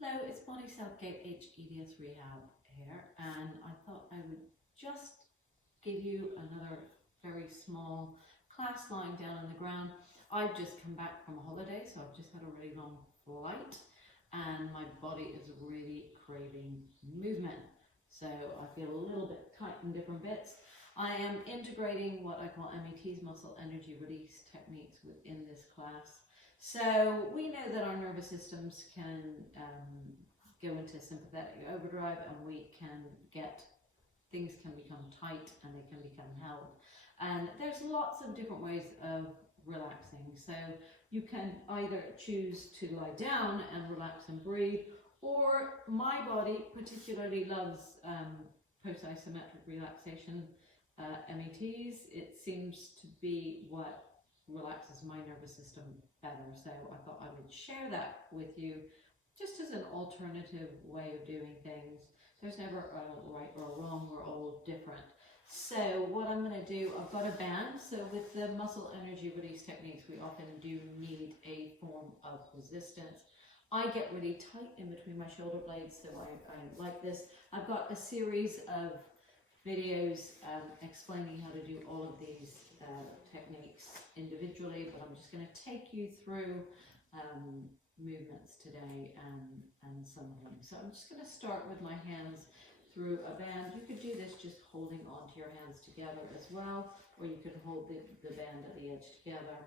Hello, it's Bonnie Southgate, hEDS Rehab here, and I thought I would just give you another very small class lying down on the ground. I've just come back from a holiday, so I've just had a really long flight, and my body is really craving movement. So I feel a little bit tight in different bits. I am integrating what I call METs, muscle energy release techniques, within this class. So we know that our nervous systems can go into sympathetic overdrive, and things can become tight and they can become held. And there's lots of different ways of relaxing. So you can either choose to lie down and relax and breathe, or my body particularly loves post-isometric relaxation METs. It seems to be what relaxes my nervous system better. So I thought I would share that with you just as an alternative way of doing things. There's never a right or a wrong, we're all different. So what I'm going to do, I've got a band. So with the muscle energy release techniques, we often do need a form of resistance. I get really tight in between my shoulder blades, so I like this. I've got a series of videos explaining how to do all of these techniques individually, but I'm just going to take you through movements today and some of them. So I'm just going to start with my hands through a band. You could do this just holding onto your hands together as well, or you could hold the band at the edge together.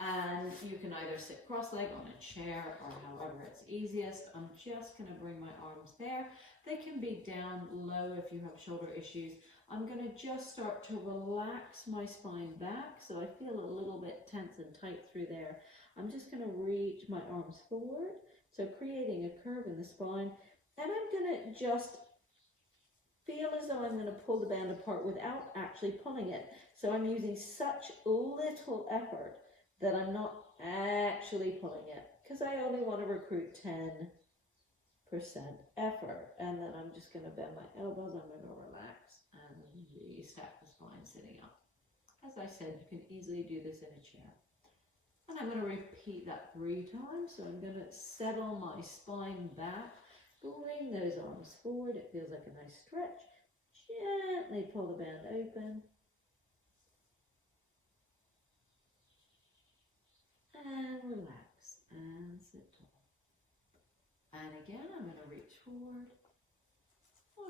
And you can either sit cross-legged on a chair or however it's easiest. I'm just going to bring my arms there. They can be down low if you have shoulder issues. I'm going to just start to relax my spine back, so I feel a little bit tense and tight through there. I'm just going to reach my arms forward, so creating a curve in the spine. And I'm going to just feel as though I'm going to pull the band apart without actually pulling it. So I'm using such little effort that I'm not actually pulling it, because I only want to recruit 10% effort. And then I'm just going to bend my elbows, I'm going to relax and restack the spine sitting up. As I said, you can easily do this in a chair. And I'm going to repeat that 3 times. So I'm going to settle my spine back, bring those arms forward. It feels like a nice stretch. Gently pull the band open. And relax and sit tall. And again, I'm going to reach forward.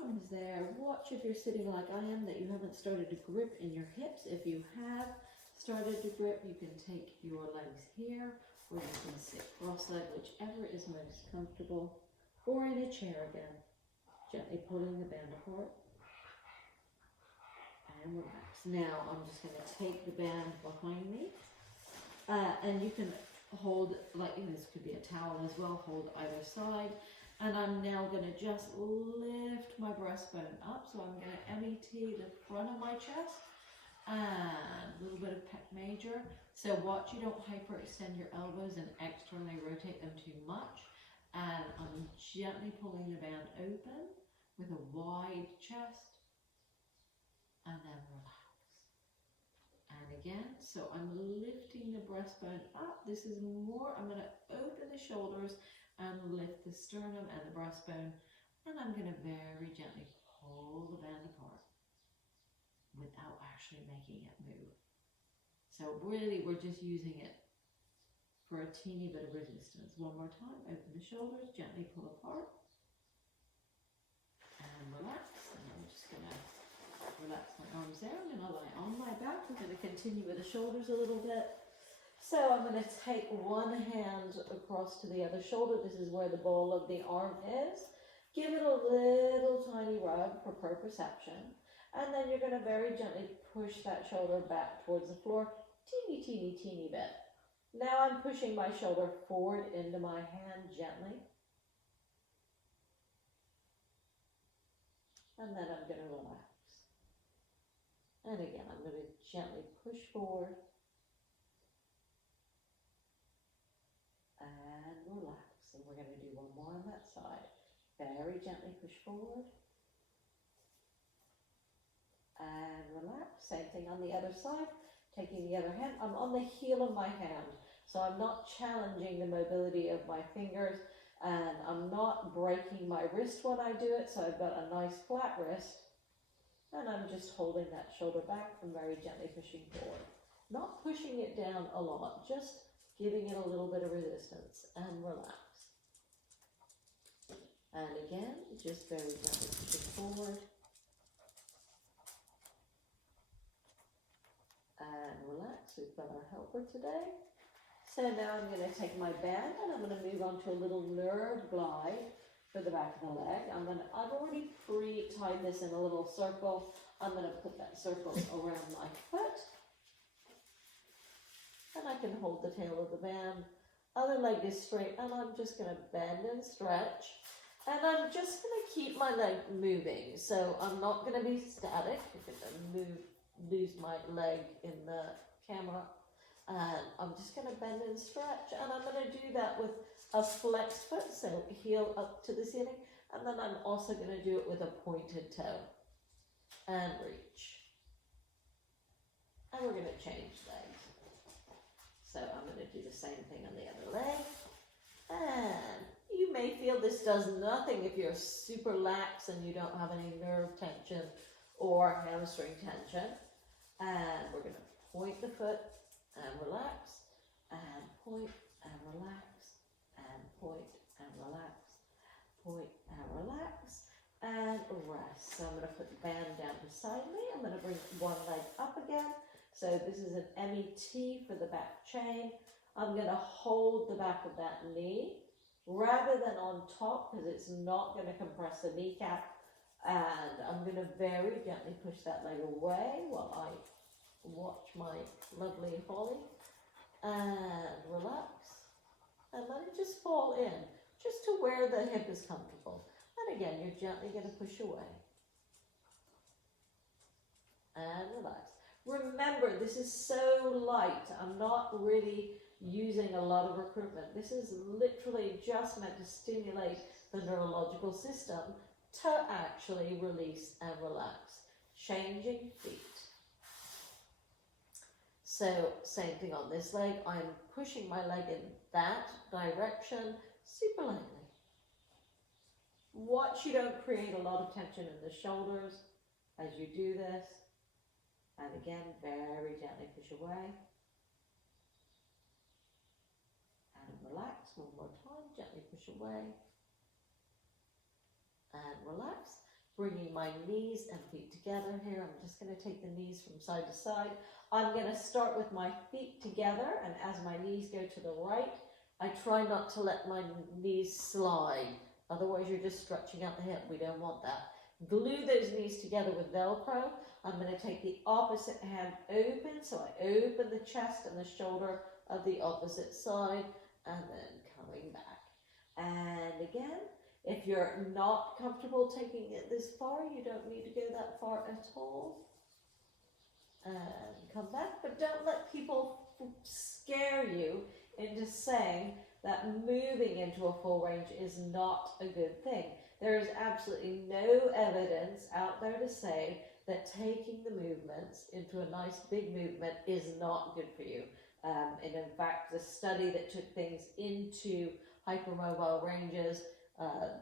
Arms there. Watch if you're sitting like I am that you haven't started to grip in your hips. If you have started to grip, you can take your legs here, or you can sit cross-legged, whichever is most comfortable, or in a chair again. Gently pulling the band apart. And relax. Now I'm just going to take the band behind me. And you can hold, like this could be a towel as well, hold either side. And I'm now going to just lift my breastbone up. So I'm going to MET the front of my chest and a little bit of pec major. So watch you don't hyperextend your elbows and externally rotate them too much. And I'm gently pulling the band open with a wide chest, and then relax. And again, so I'm lifting the breastbone up. This is more, I'm going to open the shoulders and lift the sternum and the breastbone. And I'm going to very gently pull the band apart without actually making it move. So really, we're just using it for a teeny bit of resistance. One more time, open the shoulders, gently pull apart. And relax. And I'm just going to relax my arms there. I'm going to lie on my back. We're going to continue with the shoulders a little bit. So I'm going to take one hand across to the other shoulder. This is where the ball of the arm is. Give it a little tiny rub for proprioception. And then you're going to very gently push that shoulder back towards the floor. Teeny, teeny, teeny bit. Now I'm pushing my shoulder forward into my hand gently. And then I'm going to relax. And again, I'm going to gently push forward and relax. And we're going to do one more on that side. Very gently push forward and relax. Same thing on the other side. Taking the other hand. I'm on the heel of my hand, so I'm not challenging the mobility of my fingers. And I'm not breaking my wrist when I do it, so I've got a nice flat wrist. And I'm just holding that shoulder back and very gently pushing forward. Not pushing it down a lot, just giving it a little bit of resistance, and relax. And again, just very gently pushing forward. And relax, we've got our helper today. So now I'm going to take my band and I'm going to move on to a little nerve glide for the back of the leg. I've already pre-tied this in a little circle. I'm going to put that circle around my foot. And I can hold the tail of the band. Other leg is straight, and I'm just going to bend and stretch. And I'm just going to keep my leg moving. So I'm not going to be static. I'm going to lose my leg in the camera. And I'm just going to bend and stretch. And I'm going to do that with a flexed foot, so heel up to the ceiling. And then I'm also going to do it with a pointed toe. And reach. And we're going to change legs. So I'm going to do the same thing on the other leg. And you may feel this does nothing if you're super lax and you don't have any nerve tension or hamstring tension. And we're going to point the foot and relax, and point and relax, and point and relax, point and relax, and rest. So I'm going to put the band down beside me. I'm going to bring one leg up again. So this is an MET for the back chain. I'm going to hold the back of that knee rather than on top, because it's not going to compress the kneecap. And I'm going to very gently push that leg away while I watch my lovely Holly. And relax. And let it just fall in, just to where the hip is comfortable. And again, you're gently going to push away. And relax. Remember, this is so light. I'm not really using a lot of recruitment. This is literally just meant to stimulate the neurological system to actually release and relax. Changing feet. So, same thing on this leg. I'm pushing my leg in that direction super lightly. Watch you don't create a lot of tension in the shoulders as you do this. And again, very gently push away. And relax one more time, gently push away. And relax. Bringing my knees and feet together here. I'm just going to take the knees from side to side. I'm going to start with my feet together, and as my knees go to the right, I try not to let my knees slide. Otherwise, you're just stretching out the hip. We don't want that. Glue those knees together with Velcro. I'm going to take the opposite hand open, so I open the chest and the shoulder of the opposite side, and then coming back. And again, if you're not comfortable taking it this far, you don't need to go that far at all. And come back, but don't let people scare you into saying that moving into a full range is not a good thing. There is absolutely no evidence out there to say that taking the movements into a nice big movement is not good for you. And in fact, the study that took things into hypermobile ranges,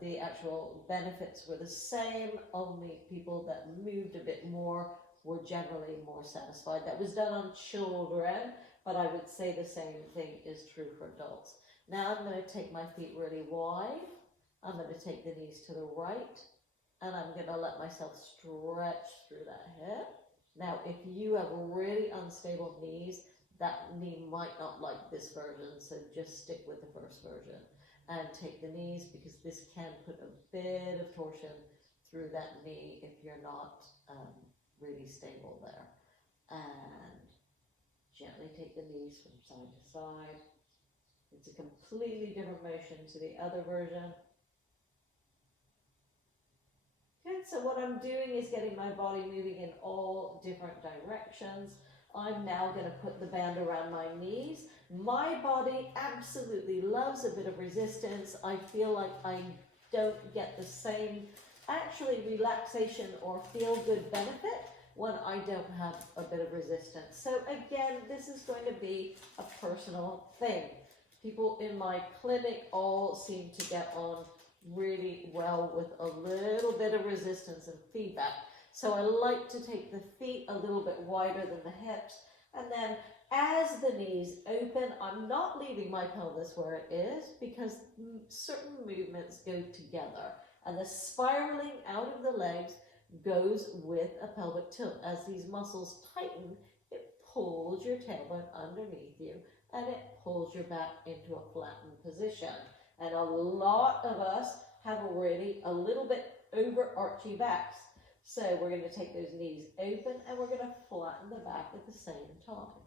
the actual benefits were the same, only people that moved a bit more were generally more satisfied. That was done on children, but I would say the same thing is true for adults. Now I'm going to take my feet really wide. I'm going to take the knees to the right, and I'm going to let myself stretch through that hip. Now, if you have really unstable knees, that knee might not like this version, so just stick with the first version. And take the knees, because this can put a bit of torsion through that knee if you're not really stable there. And gently take the knees from side to side. It's a completely different motion to the other version. Good, so what I'm doing is getting my body moving in all different directions. I'm now going to put the band around my knees. My body absolutely loves a bit of resistance. I feel like I don't get the same actually relaxation or feel-good benefit when I don't have a bit of resistance. So again, this is going to be a personal thing. People in my clinic all seem to get on really well with a little bit of resistance and feedback. So I like to take the feet a little bit wider than the hips, and then as the knees open, I'm not leaving my pelvis where it is because certain movements go together, and the spiraling out of the legs goes with a pelvic tilt. As these muscles tighten, it pulls your tailbone underneath you and it pulls your back into a flattened position. And a lot of us have already a little bit overarchy backs. So we're going to take those knees open and we're going to flatten the back at the same time.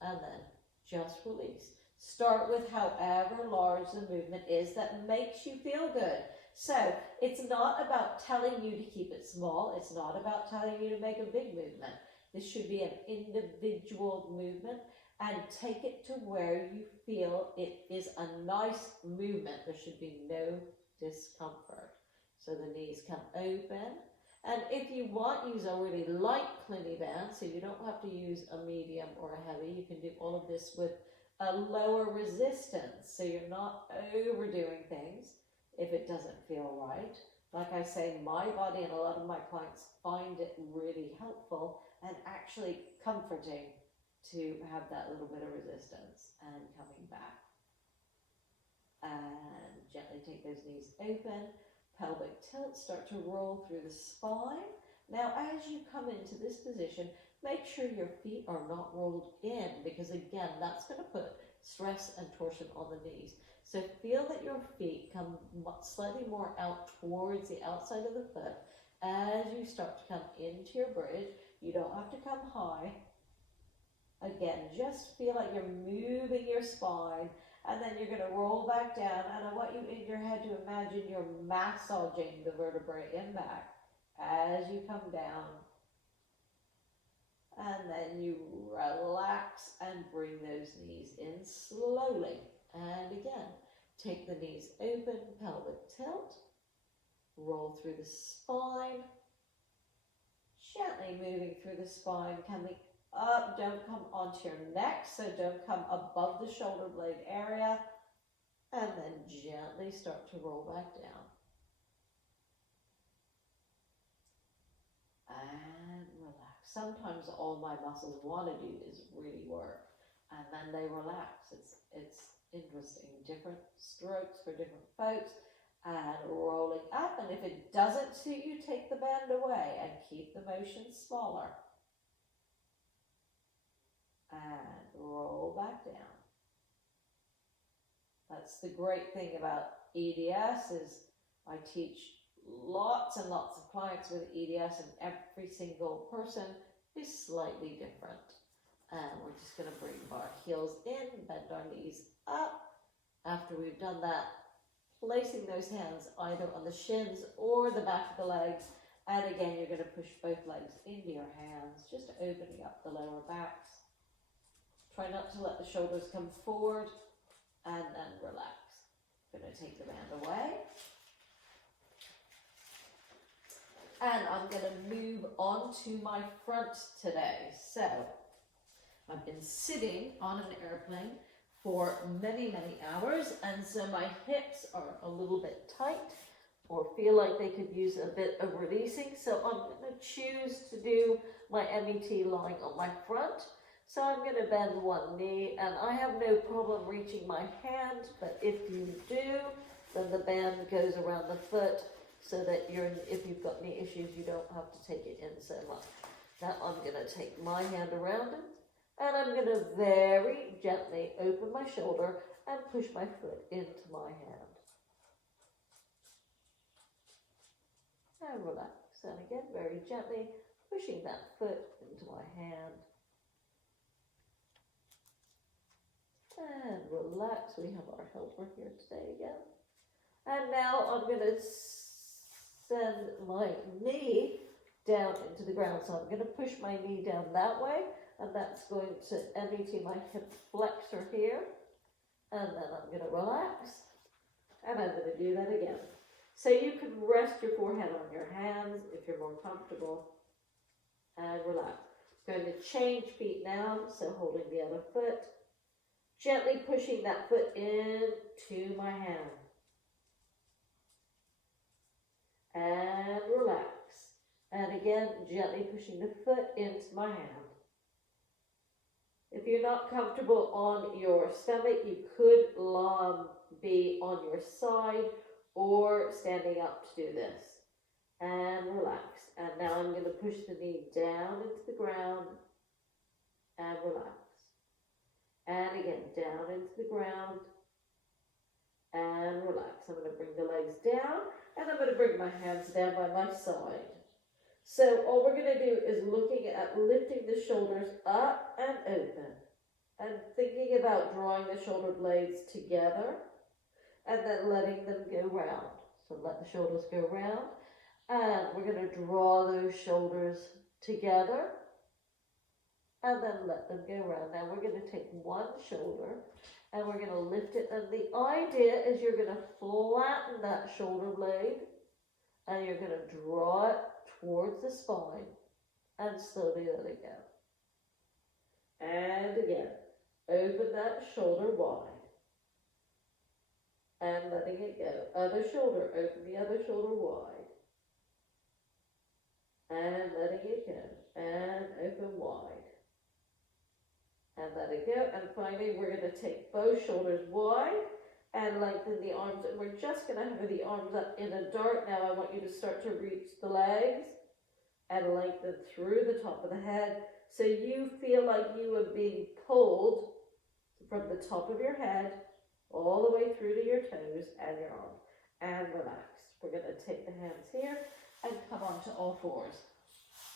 And then just release. Start with however large the movement is that makes you feel good. So it's not about telling you to keep it small. It's not about telling you to make a big movement. This should be an individual movement, and take it to where you feel it is a nice movement. There should be no discomfort. So the knees come open. And if you want, use a really light clinic band, so you don't have to use a medium or a heavy. You can do all of this with a lower resistance, so you're not overdoing things if it doesn't feel right. Like I say, my body and a lot of my clients find it really helpful and actually comforting to have that little bit of resistance and coming back. And gently take those knees open. Pelvic tilt, start to roll through the spine. Now, as you come into this position, make sure your feet are not rolled in, because again, that's going to put stress and torsion on the knees. So feel that your feet come slightly more out towards the outside of the foot as you start to come into your bridge. You don't have to come high. Again, just feel like you're moving your spine, and then you're going to roll back down, and I want you in your head to imagine you're massaging the vertebrae in back as you come down. And then you relax and bring those knees in slowly. And again, take the knees open, pelvic tilt, roll through the spine, gently moving through the spine, coming up, don't come onto your neck, so don't come above the shoulder blade area, and then gently start to roll back down. And relax. Sometimes all my muscles want to do is really work, and then they relax. It's interesting. Different strokes for different folks, and rolling up, and if it doesn't suit you, take the band away and keep the motion smaller. And roll back down. That's the great thing about EDS is I teach lots and lots of clients with EDS, and every single person is slightly different. And we're just going to bring our heels in, bend our knees up. After we've done that, placing those hands either on the shins or the back of the legs. And again, you're going to push both legs into your hands, just opening up the lower backs. Try not to let the shoulders come forward, and then relax. I'm going to take the band away. And I'm going to move on to my front today. So, I've been sitting on an airplane for many, many hours, and so my hips are a little bit tight or feel like they could use a bit of releasing. So I'm going to choose to do my MET lying on my front. So I'm going to bend one knee, and I have no problem reaching my hand, but if you do, then the band goes around the foot so that if you've got knee issues, you don't have to take it in so much. Now I'm going to take my hand around it, and I'm going to very gently open my shoulder and push my foot into my hand. And relax. And again, very gently pushing that foot into my hand. And relax. We have our helper here today again. And now I'm going to send my knee down into the ground. So I'm going to push my knee down that way. And that's going to MET my hip flexor here. And then I'm going to relax. And I'm going to do that again. So you can rest your forehead on your hands if you're more comfortable. And relax. I'm going to change feet now. So holding the other foot. Gently pushing that foot into my hand. And relax. And again, gently pushing the foot into my hand. If you're not comfortable on your stomach, you could be on your side or standing up to do this. And relax. And now I'm going to push the knee down into the ground and relax. And again, down into the ground and relax. I'm going to bring the legs down and I'm going to bring my hands down by my side. So all we're going to do is looking at lifting the shoulders up and open and thinking about drawing the shoulder blades together and then letting them go round. So let the shoulders go round and we're going to draw those shoulders together and then let them go round. Now we're going to take one shoulder and we're going to lift it, and the idea is you're going to flatten that shoulder blade and you're going to draw it towards the spine and slowly let it go. And again, open that shoulder wide and letting it go. Other shoulder, open the other shoulder wide and letting it go. And open wide and let it go. And finally, we're going to take both shoulders wide and lengthen the arms, and we're just going to have the arms up in a dart. Now I want you to start to reach the legs and lengthen through the top of the head so you feel like you are being pulled from the top of your head all the way through to your toes and your arms. And relax. We're going to take the hands here and come onto all fours.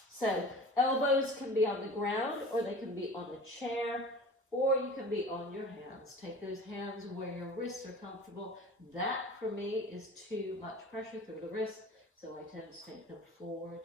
So elbows can be on the ground or they can be on a chair, or you can be on your hands. Take those hands where your wrists are comfortable. That, for me, is too much pressure through the wrists, so I tend to take them forward.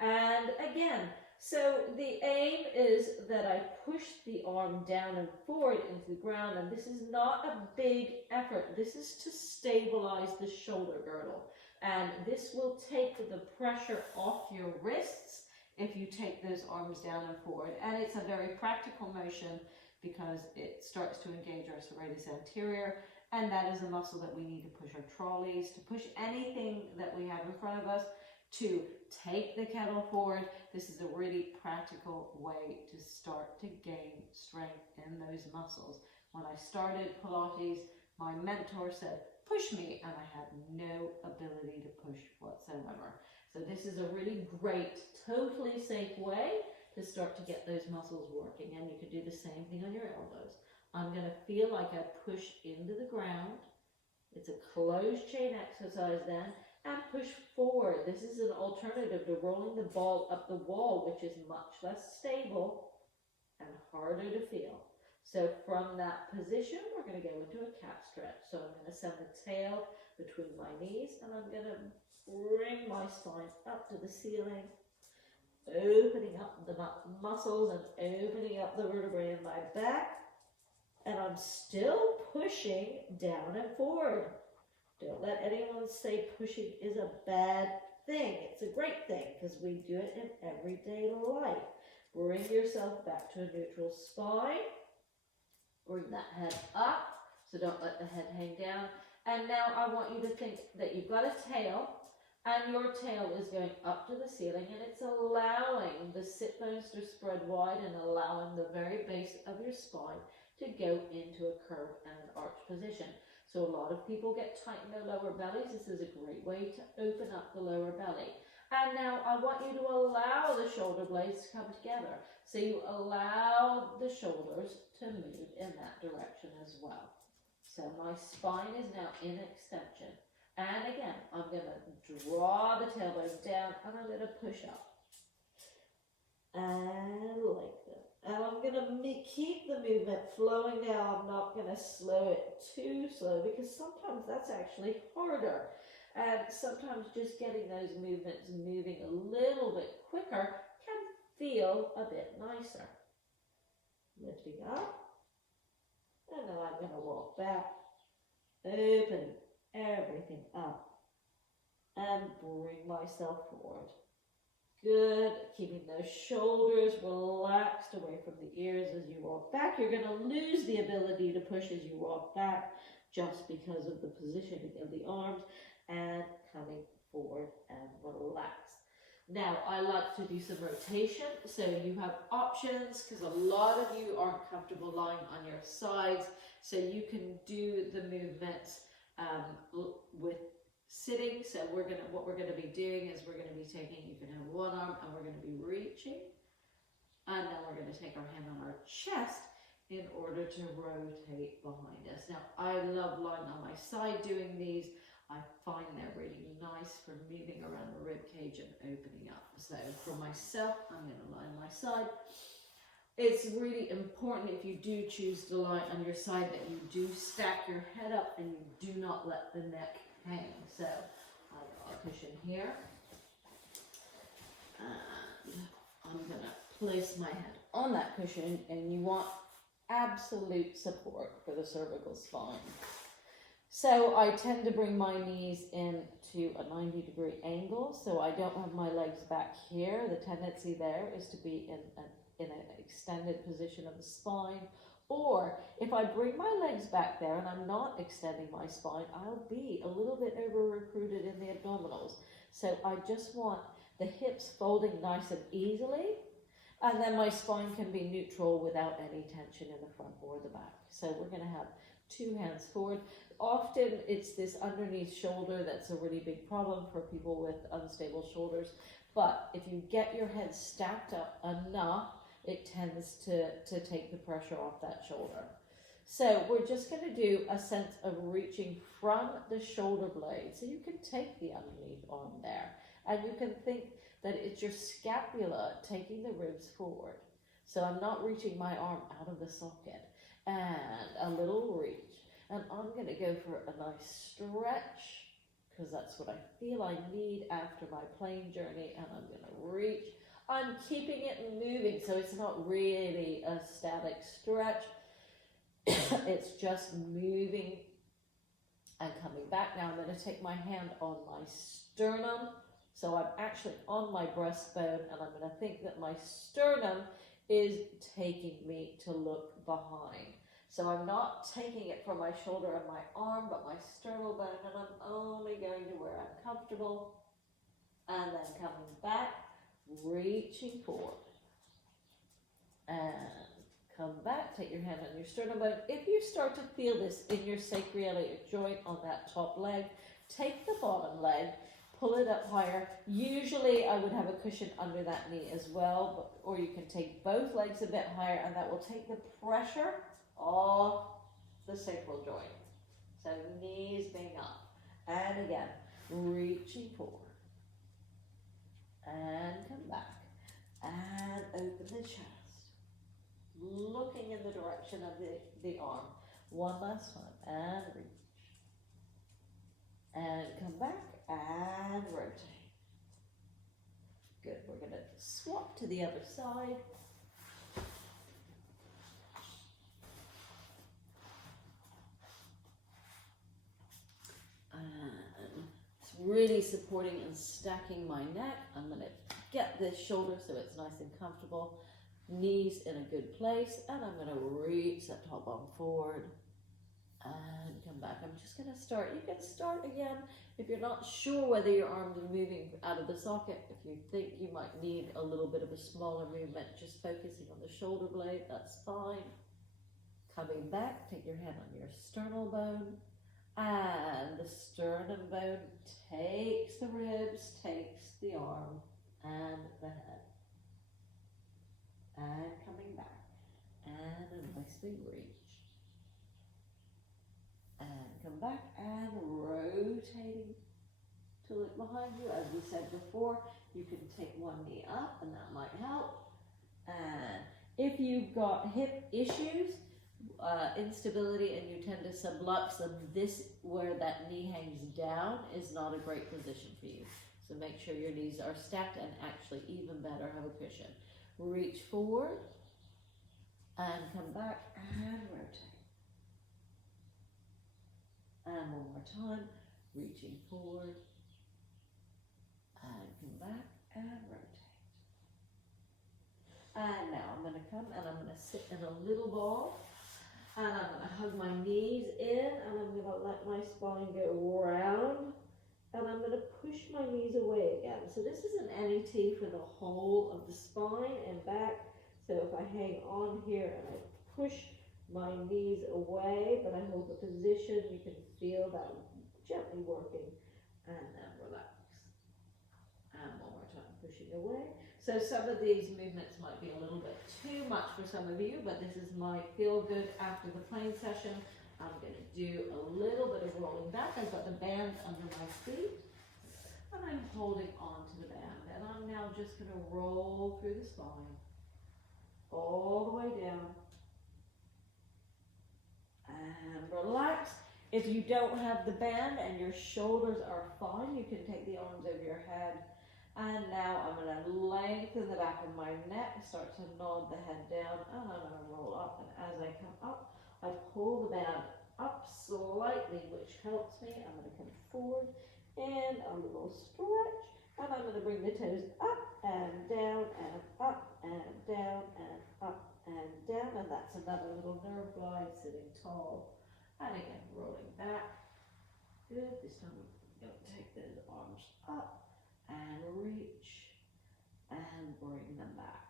And again, so the aim is that I push the arm down and forward into the ground, and this is not a big effort. This is to stabilize the shoulder girdle, and this will take the pressure off your wrists if you take those arms down and forward. And it's a very practical motion because it starts to engage our serratus anterior, and that is a muscle that we need to push our trolleys, to push anything that we have in front of us, to take the kettle forward. This is a really practical way to start to gain strength in those muscles. When I started Pilates, my mentor said, push me, and I had no ability to push whatsoever. So this is a really great, totally safe way to start to get those muscles working, and you could do the same thing on your elbows. I'm going to feel like I push into the ground. It's a closed chain exercise then, and push forward. This is an alternative to rolling the ball up the wall, which is much less stable and harder to feel. So from that position, we're going to go into a cat stretch. So I'm going to send the tail between my knees, and I'm going to bring my spine up to the ceiling, opening up the muscles and opening up the vertebrae in my back, and I'm still pushing down and forward. Don't let anyone say pushing is a bad thing. It's a great thing because we do it in everyday life. Bring yourself back to a neutral spine. Bring that head up, so don't let the head hang down. And now I want you to think that you've got a tail, and your tail is going up to the ceiling, and it's allowing the sit bones to spread wide and allowing the very base of your spine to go into a curve and an arch position. So a lot of people get tight in their lower bellies. This is a great way to open up the lower belly. And now I want you to allow the shoulder blades to come together. So you allow the shoulders to move in that direction as well. So my spine is now in extension. And again, I'm going to draw the tailbone down and I'm going to push up. And lengthen. And I'm going to keep the movement flowing now. I'm not going to slow it too slow because sometimes that's actually harder. And sometimes just getting those movements moving a little bit quicker can feel a bit nicer. Lifting up. And then I'm going to walk back. Open everything up. And bring myself forward. Good. Keeping those shoulders relaxed away from the ears as you walk back. You're going to lose the ability to push as you walk back just because of the positioning of the arms, and coming forward and relax. Now, I like to do some rotation, so you have options because a lot of you aren't comfortable lying on your sides, so you can do the movements with sitting. So what we're gonna be doing is we're gonna be taking, you can have one arm and we're gonna be reaching, and then we're gonna take our hand on our chest in order to rotate behind us. Now, I love lying on my side doing these. I find they're really nice for moving around the rib cage and opening up. So for myself, I'm going to lie on my side. It's really important if you do choose to lie on your side that you do stack your head up and you do not let the neck hang. So I've got a cushion here. And I'm going to place my head on that cushion, and you want absolute support for the cervical spine. So I tend to bring my knees into a 90-degree angle, so I don't have my legs back here. The tendency there is to be in an extended position of the spine. Or if I bring my legs back there and I'm not extending my spine, I'll be a little bit over-recruited in the abdominals. So I just want the hips folding nice and easily, and then my spine can be neutral without any tension in the front or the back. So we're going to have two hands forward. Often it's this underneath shoulder that's a really big problem for people with unstable shoulders. But if you get your head stacked up enough, it tends to take the pressure off that shoulder. So we're just going to do a sense of reaching from the shoulder blade. So you can take the underneath arm there, and you can think that it's your scapula taking the ribs forward. So I'm not reaching my arm out of the socket. And a little reach. And I'm going to go for a nice stretch, because that's what I feel I need after my plane journey. And I'm going to reach. I'm keeping it moving, so it's not really a static stretch. It's just moving and coming back. Now I'm going to take my hand on my sternum. So I'm actually on my breastbone, and I'm going to think that my sternum is taking me to look behind. So I'm not taking it from my shoulder and my arm, but my sternal bone, and I'm only going to where I'm comfortable. And then coming back, reaching forward. And come back, take your hand on your sternal bone. If you start to feel this in your sacroiliac joint on that top leg, take the bottom leg, pull it up higher. Usually I would have a cushion under that knee as well, or you can take both legs a bit higher, and that will take the pressure off the sacral joint. So knees being up. And again, reaching forward. And come back. And open the chest. Looking in the direction of the arm. One last time. And reach. And come back and rotate. Good. We're going to swap to the other side. And it's really supporting and stacking my neck. I'm going to get this shoulder so it's nice and comfortable. Knees in a good place. And I'm going to reach that top arm forward. And come back. I'm just going to start. You can start again if you're not sure whether your arms are moving out of the socket. If you think you might need a little bit of a smaller movement, just focusing on the shoulder blade, that's fine. Coming back, take your hand on your sternal bone. And the sternum bone takes the ribs, takes the arm and the head. And coming back. And a nice big reach. And come back and rotating to look behind you. As we said before, you can take one knee up and that might help. And if you've got hip issues, instability, and you tend to sublux, then this, where that knee hangs down, is not a great position for you. So make sure your knees are stacked, and actually even better, have a cushion. Reach forward and come back and rotate. And one more time, reaching forward and come back and rotate. And now I'm going to come and I'm going to sit in a little ball. And I'm going to hug my knees in, and I'm going to let my spine go round. And I'm going to push my knees away again. So this is an NET for the whole of the spine and back. So if I hang on here and I push my knees away, but I hold the position, you can feel that gently working. And then relax. And one more time, pushing away. So some of these movements might be a little bit too much for some of you, but this is my feel good after the plane session. I'm going to do a little bit of rolling back. I've got the band under my feet, and I'm holding on to the band. And I'm now just going to roll through the spine, all the way down, and relax. If you don't have the band and your shoulders are fine, you can take the arms over your head. And now I'm going to lengthen the back of my neck, start to nod the head down, and I'm going to roll up. And as I come up, I pull the band up slightly, which helps me. I'm going to come forward and a little stretch. And I'm going to bring the toes up and down and up and down and up and down. And that's another little nerve glide, sitting tall. And again, rolling back. Good. This time we're going to take those arms up and reach and bring them back.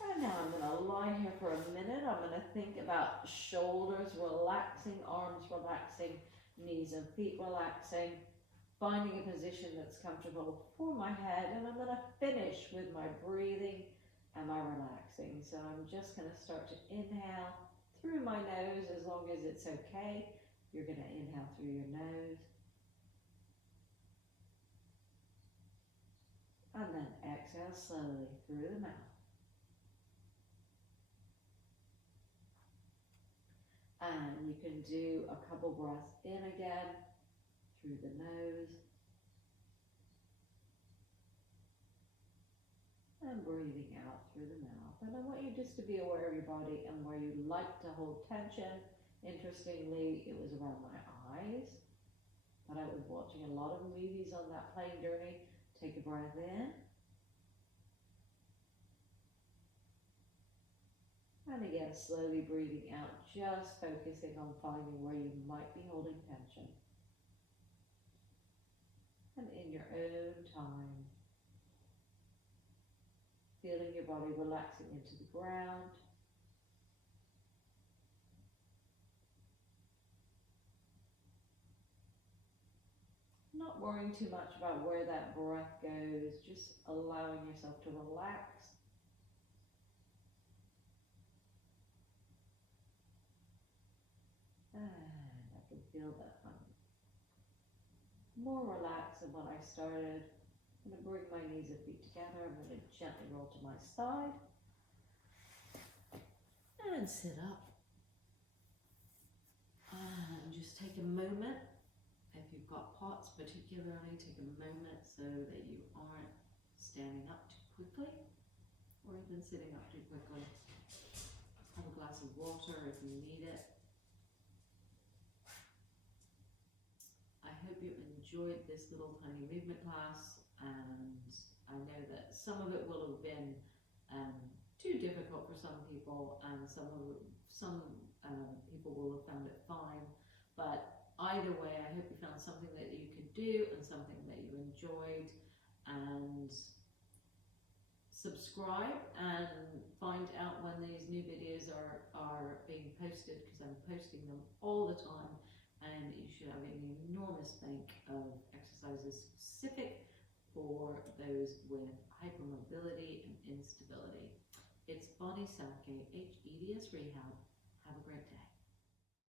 And now I'm going to lie here for a minute. I'm going to think about shoulders relaxing, arms relaxing, knees and feet relaxing, finding a position that's comfortable for my head. And I'm going to finish with my breathing and my relaxing. So I'm just going to start to inhale through my nose as long as it's okay. You're going to inhale through your nose. And then exhale slowly through the mouth. And you can do a couple breaths in again through the nose. And breathing out through the mouth. And I want you just to be aware of your body and where you like to hold tension. Interestingly, it was around my eyes. But I was watching a lot of movies on that plane journey. Take a breath in. And again, slowly breathing out, just focusing on finding where you might be holding tension. And in your own time, feeling your body relaxing into the ground. Not worrying too much about where that breath goes, just allowing yourself to relax. And I can feel that I'm more relaxed than when I started. I'm going to bring my knees and feet together. I'm going to gently roll to my side. And sit up. And just take a moment. If you've got POTS particularly, take a moment so that you aren't standing up too quickly or even sitting up too quickly. Have a glass of water if you need it. I hope you enjoyed this little tiny movement class, and I know that some of it will have been too difficult for some people, and some people will have found it fine, but either way, I hope you found something that you could do and something that you enjoyed. And subscribe and find out when these new videos are being posted, because I'm posting them all the time, and you should have an enormous bank of exercises specific for those with hypermobility and instability. It's Bonnie Southgate, hEDS Rehab. Have a great day.